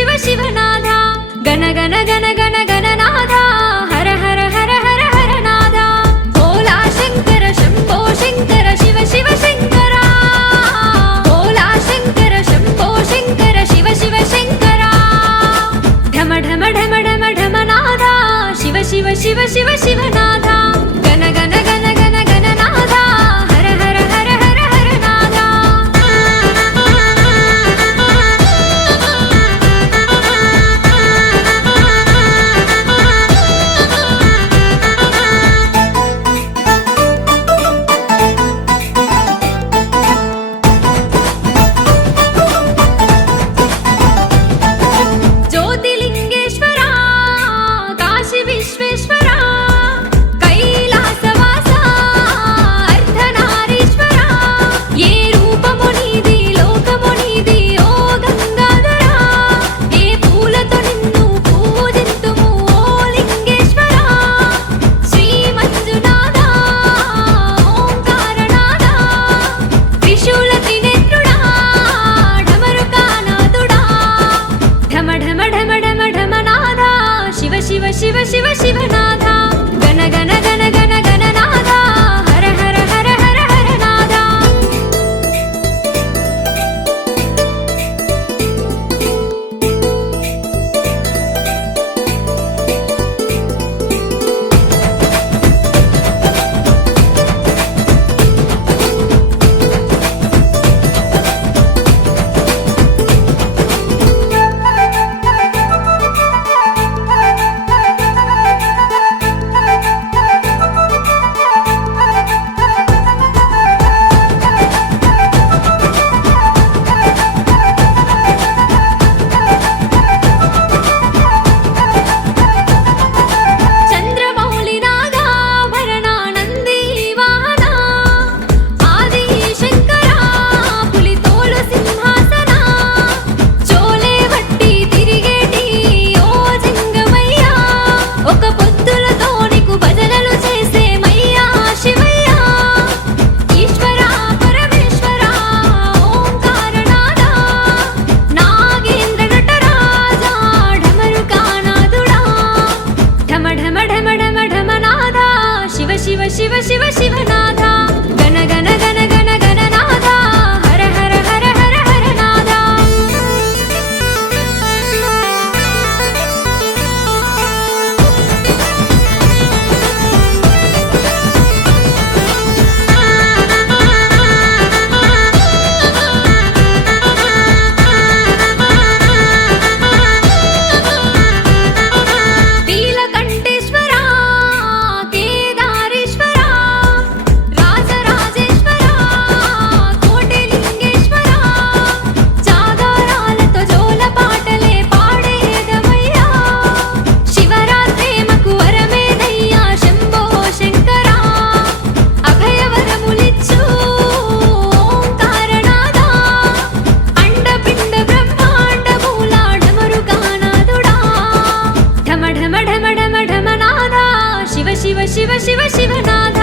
శివ శివనాథ గణ గణ గణ గణ గణనాథ హర హర హర హర హర నాథ భోలా శంకర శంభో శంకర శివ శివ శంకర భోలా శంకర శంభో శంకర శివ శివ శంకర ఢమ ఢమ ఢమ ఢమ ఢమ నాథ శివ శివ శివ శివ శివనాథ గణ గణ గణ గణ గణనాథ హర హర హర హర హర నాథ జ్యోతిలింగేశ్వర కాశీ విశ్వేశ్వర కైలాసవాస అర్ధనారీశ్వర ఏ రూపము నీది లోకము నీది ఓ గంగాధర ఏ పూలతో నిన్ను పూజింతుము ఓ లింగేశ్వర శ్రీ మంజునాథ ఓంకారనాథ త్రిశూల త్రినేత్రుడా ఢమరుకానాథుడా ఢమ ఢమ ఢమ ఢమ ఢమ నాథ శివ శివ శివ శివ శివనాథ గణ గణ గణ గణ గణనాథ హర హర హర హర హర నాథ చంద్రమౌళి నాగాభరణ నంది వాహన ఆది శంకర పులితోలు సింహాసన చోలే వట్టి తిరిగేటి ఓ జింగమయ్య ఒక పొద్దులతో నీకు భజనలు చేసే మయ్యా శివయ్య ఈశ్వర పరమేశ్వర ఓంకారనాథ నాగేంద్ర నటరాజ ఢమరుకానాథుడా ఢమ ఢమ ఢమ ఢమ ఢమ నాథ శివ శివ శివ శివ శివనాథ గణ గణ గణ గణ గణనాథ హర హర హర హర హర నాథ నీలకంఠేశ్వర కేదారేశ్వర రాజరాజేశ్వర కోటిలింగేశ్వర జాగారాలతో జోల పాటలే పాడేదమయ్యా శివరాత్రేమకు వరమేదయ్యా శంభో శంకర అభయవరములిచ్చు ఓంకారనాథ అండపిండ బ్రహ్మాండ మూల ఢమరుకానాథుడా ఢమ ఢమ ఢమ ఢమ ఢమ నాథ శివ శివ శివ శివ శివనాథ